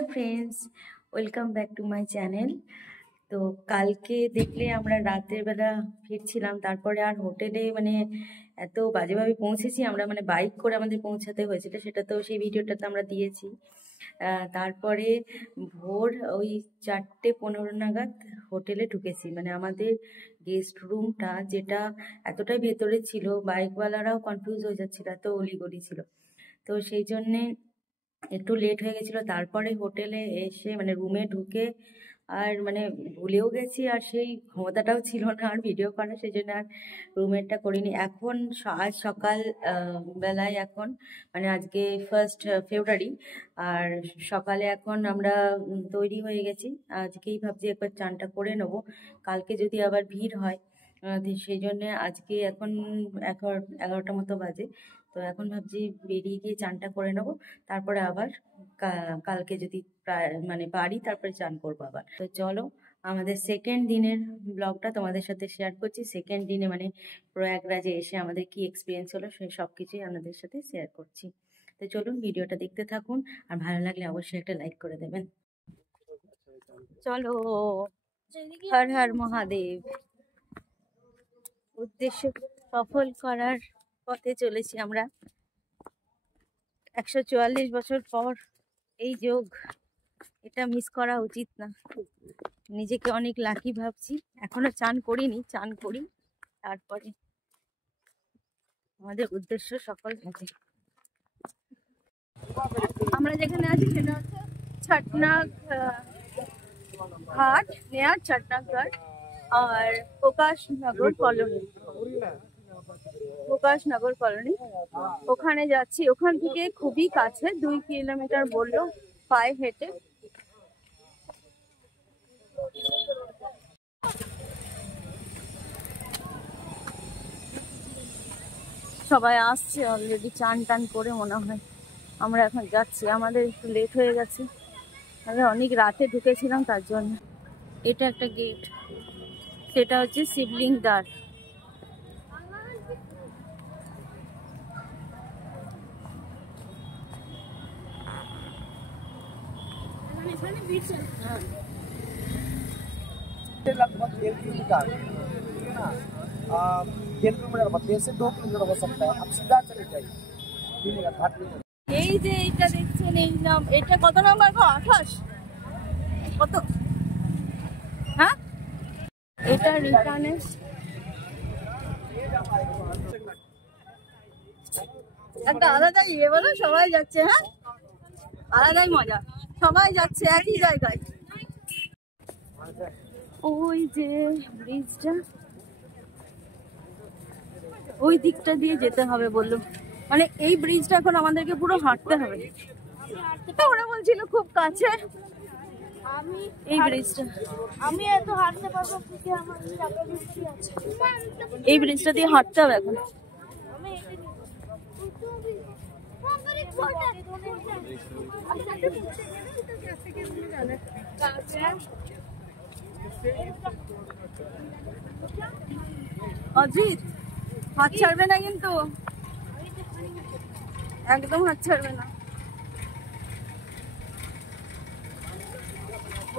Hello friends, welcome back to my channel. তো কালকে দেখলে আমরা রাতের বেলা ফিরছিলাম, তারপরে আর হোটেলে এত বাজেভাবে পৌঁছেছি আমরা, বাইক করে আমাদের পৌঁছাতে হয়েছিল, সেটা তো সেই ভিডিওটাতে আমরা দিয়েছি। তারপরে ভোর ওই 4:15 নাগাদ হোটেলে ঢুকেছি। আমাদের গেস্ট রুমটা যেটা এতটাই ভেতরে ছিল, বাইকওয়ালারাও কনফিউজ হয়ে যাচ্ছিল, এত অলিগলি ছিল। তো সেই জন্যে একটু লেট হয়ে গেছিলো। তারপরে হোটেলে এসে রুমে ঢুকে আর ভুলেও গেছি, আর সেই ক্ষমতাটাও ছিল না আর ভিডিও করা, সেই জন্য আর রুমেরটা করিনি। এখন আজ সকাল বেলায়, এখন আজকে 1 ফেব্রুয়ারি, আর সকালে এখন আমরা তৈরি হয়ে গেছি। আজকেই ভাবছি একবার চানটা করে নেবো, কালকে যদি আবার ভিড় হয়। সেই জন্যে আজকে এখন 11টা মতো বাজে। তো এখন ভাবছি বেরিয়ে গিয়ে চানটা করে নেবো, তারপরে আবার কালকে যদি পারি তারপরে চান করবো আবার। তো চলো, আমাদের সেকেন্ড দিনের ব্লগটা তোমাদের সাথে শেয়ার করছি। সেকেন্ড দিনে প্রয়াগরাজে এসে আমাদের কি এক্সপিরিয়েন্স হলো সেই সব কিছুই আপনাদের সাথে শেয়ার করছি। তো চলুন, ভিডিওটা দেখতে থাকুন, আর ভালো লাগলে অবশ্যই একটা লাইক করে দেবেন। চলো, হর হর মহাদেব। উদ্দেশ্য সফল করার পথে চলেছি আমরা। 144 বছর পর এই যোগ, এটা মিস করা উচিত না। নিজেকে অনেক লাকি ভাবছি। এখনো চান করিনি, চান করি, তারপরে আমাদের উদ্দেশ্য সফল হবে। আমরা যেখানে আছি সেটা হচ্ছে ছটনাগ ঘাট, নেয়ার ছটনাগ ঘাট, আর প্রকাশনগর কলোনি। প্রকাশনগর কলোনি, ওখানে যাচ্ছি। ওখান থেকে খুবই কাছে, 2 কিলোমিটার বললো পায়ে হেঁটে। সবাই আসছে অলরেডি, চান টান করে মনে হয় আমরা এখন যাচ্ছি। আমাদের একটু লেট হয়ে গেছে, আমরা অনেক রাতে ঢুকেছিলাম তার জন্য। এটা একটা গেট, সেটা হচ্ছে শিবলিঙ্গ দ্বার। लगभग 1 किलोमीटर, ठीक है ना। 1 किलोमीटर बदले से 2 किलोमीटर हो सकता है। आप सीधा चले जाइए, मिलेगा घाट में। এই যে এটা দেখছেন, এই নাম, এটা কত নাম্বার গো? 28 কত? হ্যাঁ, এটা রিটার্নে একটা আলাদা ইয়ে বলো, সবাই যাচ্ছে। হ্যাঁ, আলাদাই মজা, সবাই যাচ্ছে একই জায়গায়। ওই যে ব্রিজটা, ওই দিকটা দিয়ে যেতে হবে বললো। এই ব্রিজটা এখন আমাদেরকে পুরো হাঁটতে হবে। ওরা বলছিল খুব কাছে এই ব্রিজটা। আমি এত হাঁটতে পারবো, এই ব্রিজটা দিয়ে হাঁটতে হবে এখন। অজিত, হাত ছাড়বে না কিন্তু, একদম হাত ছাড়বে না।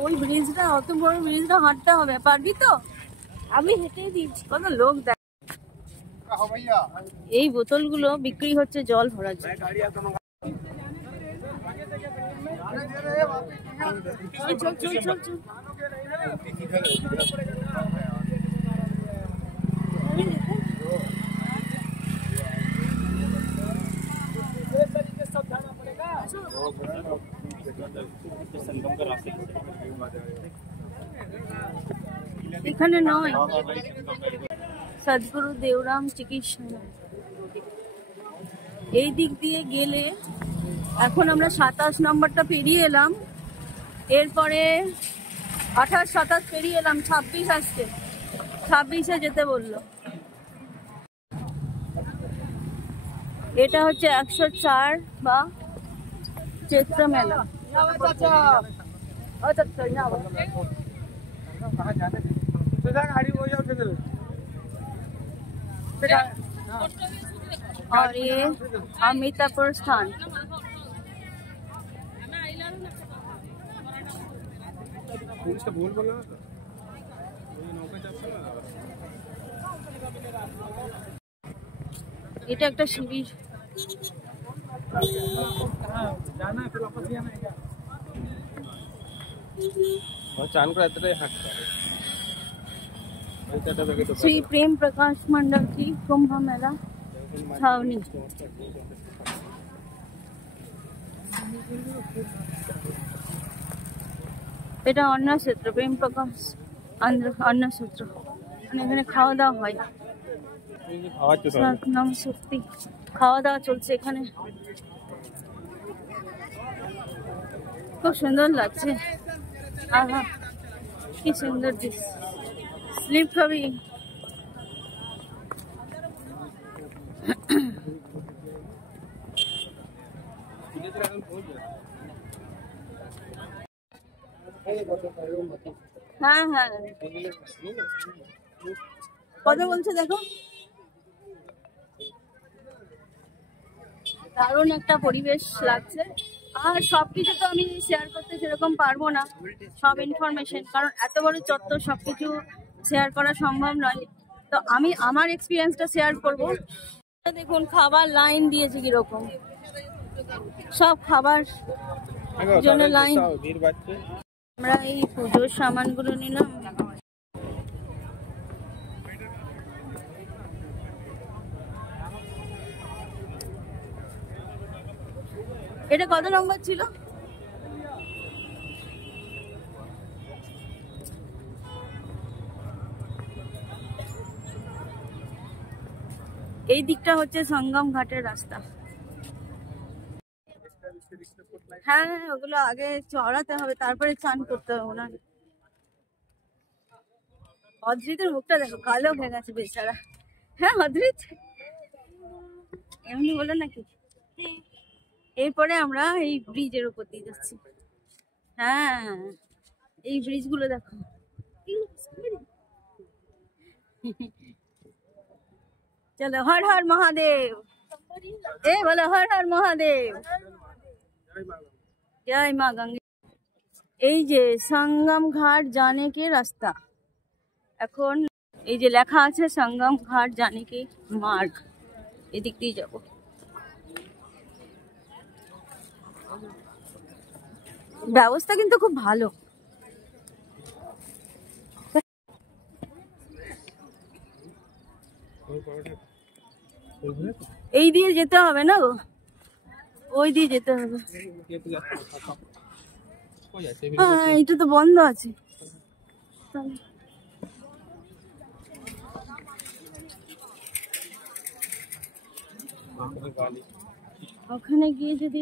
ওই ব্রিজটা, অত বড় ব্রিজটা হাঁটতে হবে, পারবি তো? আমি হেঁটে দিচ্ছি। কত লোক দেখ। এই বোতলগুলো বিক্রি হচ্ছে জল ভরার জন্য। চল চল চল চল। এখানে নয়, সদ্গুরু দেওরাম চিকিৎসা। এই দিক দিয়ে গেলে, এখন আমরা 27 নম্বরটা পেরিয়ে এলাম, এরপরে 28, 27 পেরিয়ে এলাম, 26 আসছে, 26-এ যেতে বললো। এটা হচ্ছে 104 বা চৈত্র মেলা। और ये अमितापुर स्थान। জিনিসটা ভুল বললাম না তো ওই নৌকা চাপছে না এটা একটা শিবির। জানা फिर वापस ही आना है क्या और चांद को इतने हटता है श्री प्रेम प्रकाश मंडल की कुंभ मेला छावनी। এটা অন্ন ক্ষেত্র, প্রেম প্রকাশ অন্ন ক্ষেত্র, মানে এখানে খাওয়া দাওয়া হয়। নাম সত্যি খাওয়া দাওয়া চলছে এখানে, খুব সুন্দর লাগছে। আহা কি সুন্দর দৃশ্য। স্লিপ খাবি? হ্যাঁ হ্যাঁ কথা বলছে দেখো। দারুণ একটা পরিবেশ লাগছে। আর সবকিছু তো আমি শেয়ার করতে সেরকম পারবো না, সব ইনফরমেশন, কারণ এত বড় চত্বর সবকিছু শেয়ার করা সম্ভব নয়। তো আমি আমার এক্সপিরিয়েন্সটা শেয়ার করব। দেখুন খাবার লাইন দিয়েছে কিরকম, সব খাবার জন্য লাইন। আমরা এই পুজোর সামানগুলো নিলাম। এটা কত নম্বর ছিল? এই দিকটা হচ্ছে সঙ্গম ঘাটের রাস্তা। হ্যাঁ ওগুলো আগে চড়াতে হবে, তারপরে চান করতে হবে না। অদ্রিতের মুখটা দেখো, কালো হয়ে গেছে বেচারা। হ্যাঁ অদ্রিত এমনি বলো নাকি? এরপরে আমরা এই ব্রিজের উপর দিয়ে যাচ্ছি। হ্যাঁ এই ব্রিজ গুলো দেখো। চলো হর হর মহাদেব, এ বলো হর হর মহাদেব, জয় মা গঙ্গে। এই যে সঙ্গম ঘাট জানে কে রাস্তা, এখন এই যে লেখা আছে সঙ্গম ঘাট জানে কে মার্গ, এদিক দিয়ে যাবো। ব্যবস্থা কিন্তু খুব ভালো। এই দিয়ে যেতে হবে না গো, ওই দিয়ে যেতে হবে। হ্যাঁ এটা তো বন্ধ আছে। ওখানে গিয়ে যদি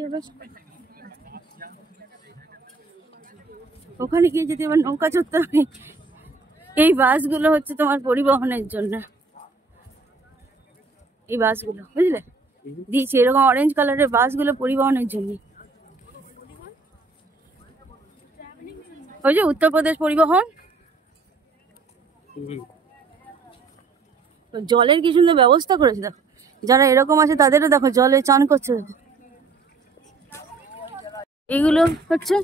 এবার নৌকা চড়তে হবে। এই বাসগুলো হচ্ছে তোমার পরিবহনের জন্য, এই বাসগুলো বুঝলে দিয়েছে এরকম অরেঞ্জ কালারের বাসগুলো পরিবহনের জন্য। ওই যে উত্তরপ্রদেশ পরিবহন। জলের কি সুন্দর ব্যবস্থা করেছে দেখো, যারা এরকম আছে তাদেরও দেখো জলে চান করছে। এগুলো হচ্ছে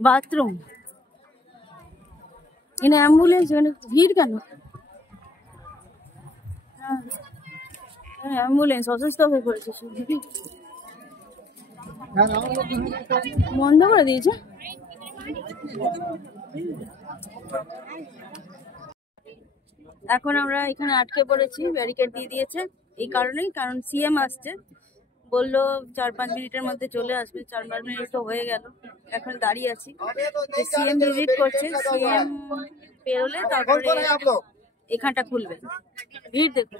বাথরুম, এখানে অ্যাম্বুলেন্স। এখানে ভিড় কেন? অ্যাম্বুলেন্স অসুস্থ হয়ে পড়েছে, বন্ধ করে দিয়েছে। এখন আমরা এখানে আটকে পড়েছি, ব্যারিকেড দিয়ে দিয়েছে এই কারণেই, কারণ সিএম আসছে, বললো 4-5 মিনিটের মধ্যে চলে আসবে। 4-5 মিনিট তো হয়ে গেল, এখন দাঁড়িয়ে আছি। সিএম ভিজিট করছে, সিএম পেরোলে তারপরে এখানটা খুলবে। ভিড় দেখুন।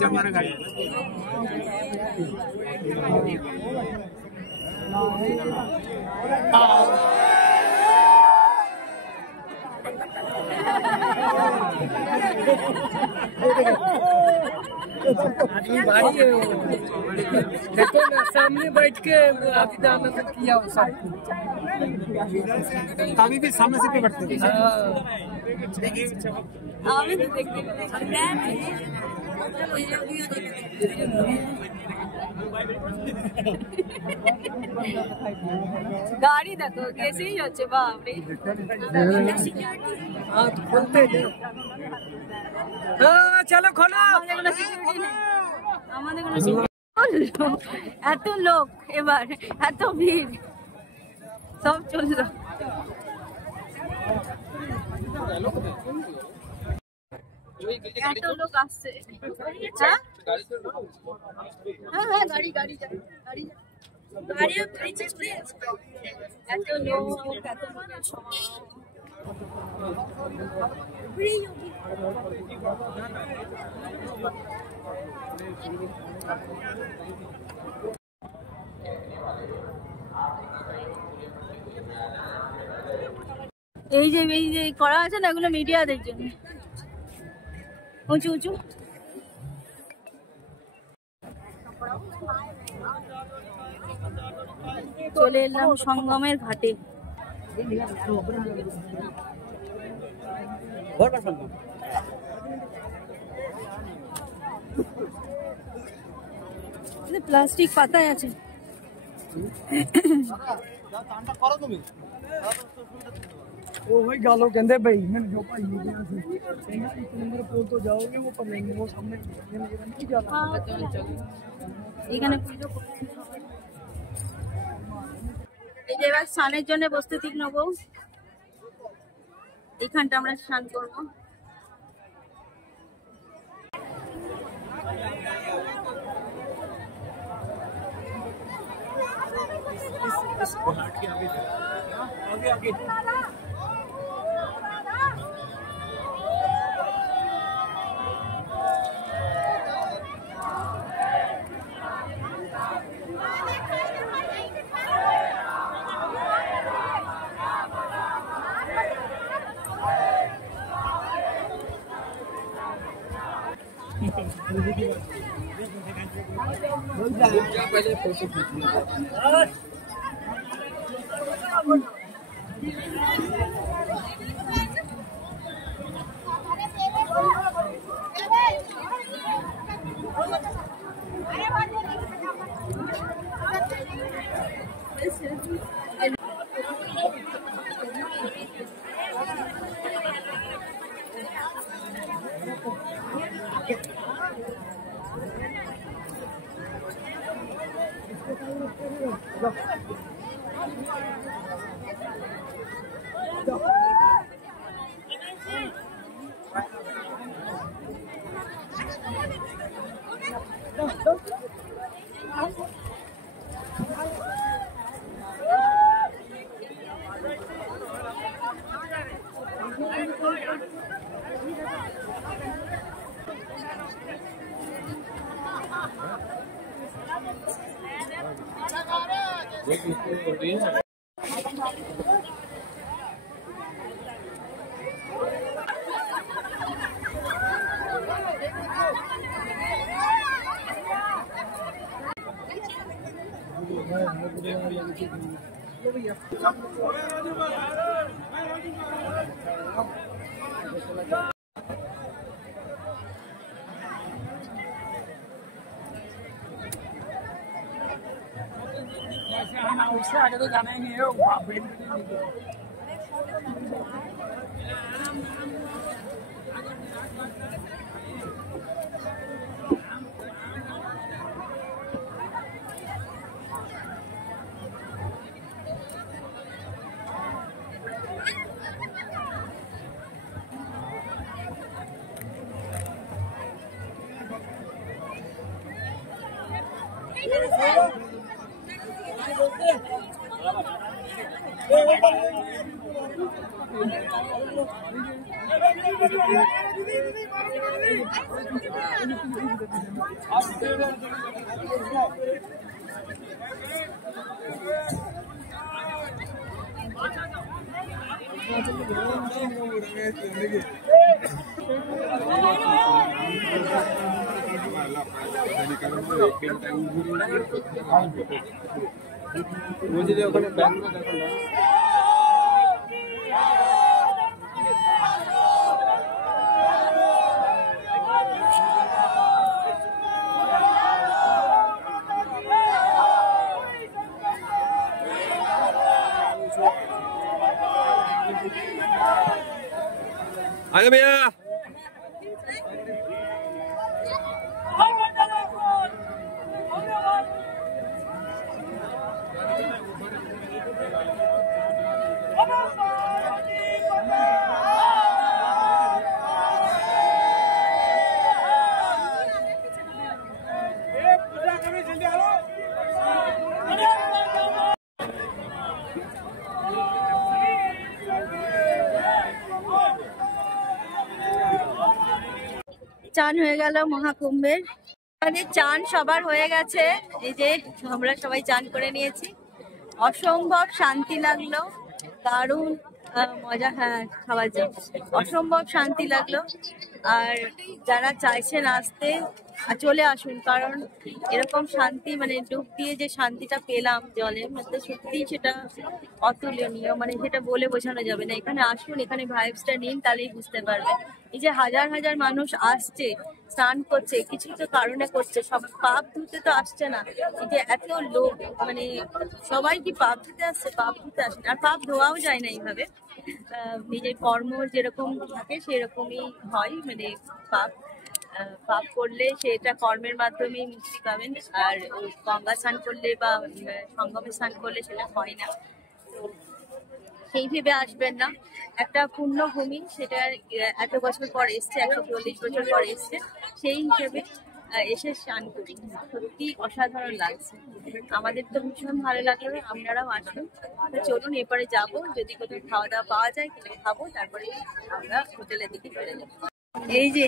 जमाना गाड़ी देखो ना सामने बैठ के अभिदान किया सब कभी भी सामने से पे बैठते हैं। गाड़ी देखो कैसे ही হচ্ছে বাপ রে हाँ तो खोलते हैं हाँ चलो खोलो আমাদের কোনো এত লোক এবার এত ভিড় সব চলে যাও এত লোক আসছে হ্যাঁ হ্যাঁ হ্যাঁ গাড়ি গাড়ি গাড়ি গাড়িও ব্রিজেস প্লেস এত লোক এত লোকের সমাগম এই যে করা আছে না এগুলো মিডিয়াদের জন্য উঁচু উঁচু চলে এলাম সঙ্গমের ঘাটে প্লাস্টিক পাতায় আছে वो वही गालो कहते भाई मैं जो भाई एक नंबर पोल तो जाओगे वो पर लेंगे वो सामने नहीं जाना এখানে পুজো এই যে এবার স্নানের জন্য প্রস্তুতি নেব এইখানটা আমরা স্নান করব उससे आगे तो जाना ही नहीं है वहाँ पे मुझे जो ओখানে ব্যাংক না দেখো না आगे भैया চান হয়ে গেল মহাকুম্ভের। মানে চান সবার হয়ে গেছে, এই যে আমরা সবাই চান করে নিয়েছি। অসম্ভব শান্তি লাগলো, দারুণ মজা, হ্যাঁ খাবার জন্য অসম্ভব শান্তি লাগলো। আর যারা চাইছেন আসতে চলে আসুন, কারণ এরকম শান্তি মানে ডুব দিয়ে যে শান্তিটা পেলাম জলের মধ্যে, সত্যি সেটা অতুলনীয়, মানে সেটা বলে বোঝানো যাবে না। এখানে আসুন, এখানে ভাইবসটা নিন, তাহলেই বুঝতে পারবেন। এই যে হাজার হাজার মানুষ আসছে, স্নান করছে, কিছু তো কারণে করছে, সব পাপ ধুতে তো আসছে না। এই যে এত লোক, মানে সবাই কি পাপ ধুতে আসছে? পাপ ধুতে আসে না, আর পাপ ধোয়াও যায় না এইভাবে। নিজের কর্ম যেরকম থাকে সেরকমই হয়, মানে পাপ করলে সেটা কর্মের মাধ্যমেই মুক্তি পাবেন, আর গঙ্গা স্নান করলে বা সঙ্গমে স্নান করলে সেটা হয় না। তো সেই ভেবে আসবেন না, একটা পূর্ণভূমি, সেটা এত বছর পর এসছে, 140 বছর পর এসছে, সেই হিসেবে এসে স্নান করি। সত্যি অসাধারণ লাগছে, আমাদের তো ভীষণ ভালো লাগলো। আপনারাও আসুন। তো চলুন এরপরে যাবো, যদি কোথাও খাওয়া দাওয়া পাওয়া যায় তাহলে খাবো, তারপরে আমরা হোটেলের দিকে চলে যাবো। এই যে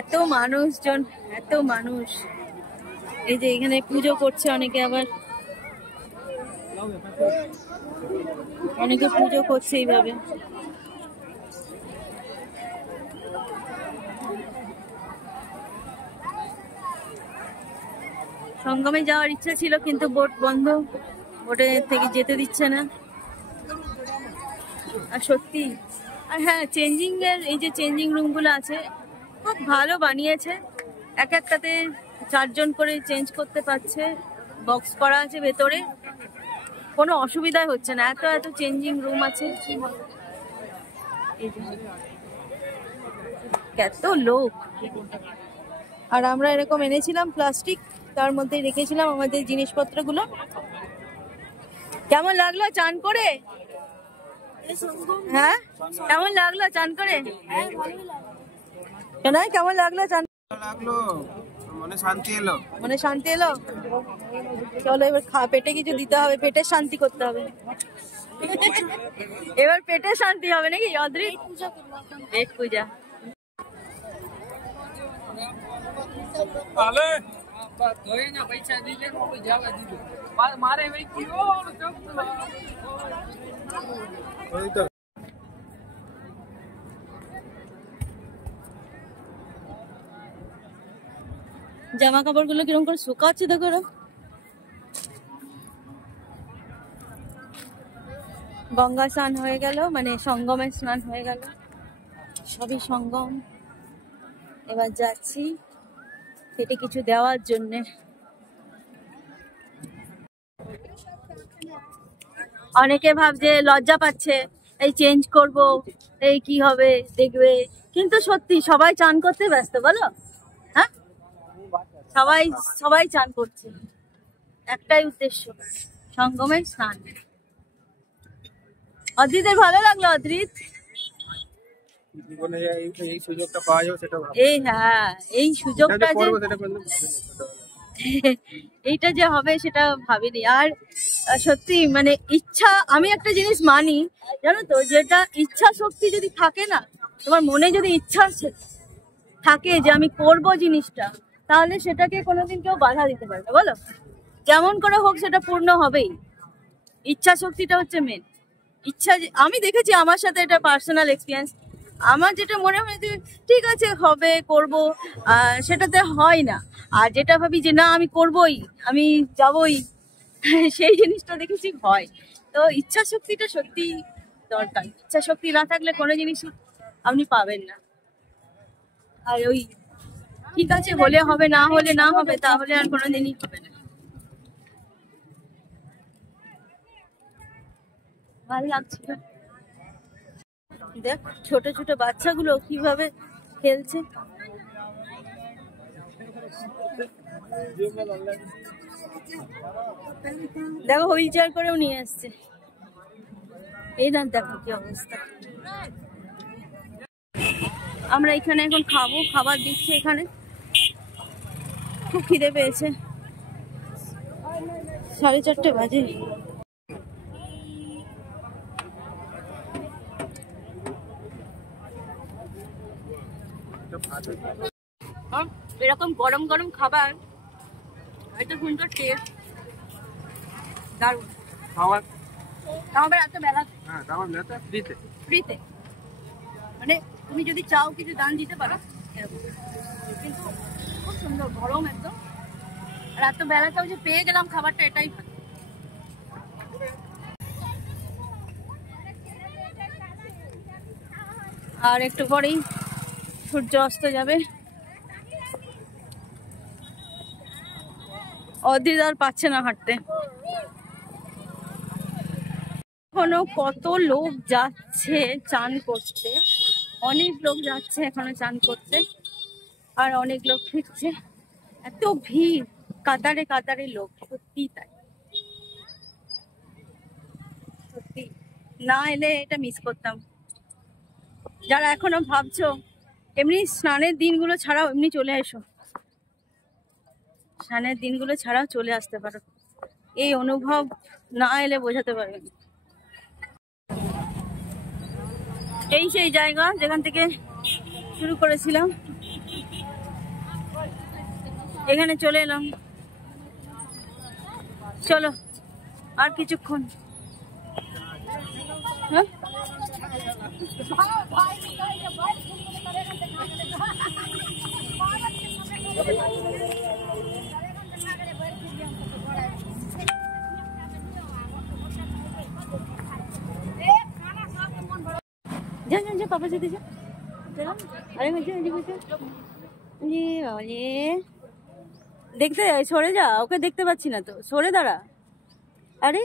এত মানুষজন, এত মানুষ, এই যে এখানে পুজো করছে অনেকে, আবার অনেকে পুজো করছে এইভাবে। সঙ্গমে যাওয়ার ইচ্ছা ছিল, কিন্তু বোট বন্ধ, বোটে থেকে যেতে দিচ্ছে না। আর সত্যি, আর হ্যাঁ, চেঞ্জিং এর এই যে চেঞ্জিং রুম গুলো আছে খুব ভালো বানিয়েছে, এক একটাতে 4 জন করে চেঞ্জ করতে পারছে, বক্স করা আছে ভেতরে, কোনো অসুবিধা হচ্ছে না, এত এত চেঞ্জিং রুম আছে। কত লোক, আর আমরা এরকম এনেছিলাম প্লাস্টিক, তার মধ্যে রেখেছিলাম আমাদের জিনিসপত্রগুলো। কেমন লাগলো চান করে? হ্যাঁ, কেমন লাগলো চান করে? কেমন লাগলো চান? লাগলো, মনে শান্তি এলো, মনে শান্তি এলো। চলো এবার পেটে কিছু দিতে হবে, পেটের শান্তি করতে হবে। এবার পেটের শান্তি হবে নাকি অদ্রি? পেট পূজা। জামা কাপড় গুলো কিরকম করে শুকাচ্ছে দেখো। গঙ্গা স্নান হয়ে গেল, মানে সঙ্গমের স্নান হয়ে গেল, সবই সঙ্গম। এবার যাচ্ছি পেটে কিছু দেওয়ার জন্যে। অনেকে ভাবছে, লজ্জা পাচ্ছে, এই চেঞ্জ করব, এই কি হবে দেখবে, কিন্তু সত্যি সবাই চান করতে ব্যস্ত, বলো? হ্যাঁ, সবাই চান করছে, একটাই উদ্দেশ্য, সঙ্গমের স্নান। অদ্রিতের ভালো লাগলো? অদ্রিত, জীবনে এই সুযোগটা পাওয়া যাবে সেটা ভালো। হ্যাঁ, এই সুযোগটা যে এইটা যে হবে সেটা ভাবিনি। আর সত্যি মানে ইচ্ছা, আমি একটা জিনিস মানি জানো তো, যেটা ইচ্ছা শক্তি যদি থাকে না, তোমার মনে যদি ইচ্ছা থাকে যে আমি করব জিনিসটা, তাহলে সেটাকে কোনোদিন কেউ বাধা দিতে পারবে, বলো? যেমন করে হোক সেটা পূর্ণ হবেই। ইচ্ছা শক্তিটা হচ্ছে মেন। ইচ্ছা আমি দেখেছি, আমার সাথে এটা পার্সোনাল এক্সপিরিয়েন্স, আমার যেটা মনে হয় যে ঠিক আছে হবে করব, সেটাতে হয় না। আর যেটা ভাবি যে না আমি করবই, আমি যাবই, সেই জিনিসটা দেখেছি হয়। তো ইচ্ছা শক্তিটা সত্যি দরকার, ইচ্ছা শক্তি না থাকলে কোনো জিনিসই আপনি পাবেন না। আর ওই ঠিক আছে হলে হবে, না হলে না হবে, তাহলে আর কোনোদিনই হবে না। ভালো লাগছিল। দেখ ছোট ছোট বাচ্চাগুলো কিভাবে খেলছে। দেখো হুইল চেয়ার করেও নিয়ে আসছে। এই না দেখো কি অবস্থা। আমরা এখানে এখন খাবো, খাবার দিচ্ছে এখানে। খুব খিদে পেয়েছে, 4:30 বাজে। এরকম গরম গরম খাবার, এত সুন্দর টেস্ট, দারুণ। খাবার খাবার এত বেলা ফ্রিতে ফ্রিতে, মানে তুমি যদি চাও কিছু দান দিতে পারো এরকম। কিন্তু খুব সুন্দর গরম একদম, আর এত বেলাটাও যে পেয়ে গেলাম খাবারটা, এটাই ভালো। আর একটু পরেই সূর্য অস্ত যাবে। অধীর আর পাচ্ছে না হাঁটতে। এখনো কত লোক যাচ্ছে চান করতে, অনেক লোক যাচ্ছে এখনো চান করতে, আর অনেক লোক ফিরছে। এত ভিড়, কাতারে কাতারে লোক, সত্যি তাই। সত্যি না এলে এটা মিস করতাম। যারা এখনো ভাবছো, এমনি স্নানের দিনগুলো ছাড়াও এমনি চলে এসো, স্নানের দিনগুলো ছাড়াও চলে আসতে পারো। এই অনুভব না এলে বোঝাতে পারবে না। এই সেই জায়গা যেখান থেকে শুরু করেছিলাম, এখানে চলে এলাম। চলো আর কিছুক্ষণ। হ্যাঁ যা যা যা, পাপা যেতে যা। আরে দেখতে সরে যা, ওকে দেখতে পাচ্ছি না তো, সরে দাঁড়া। আরে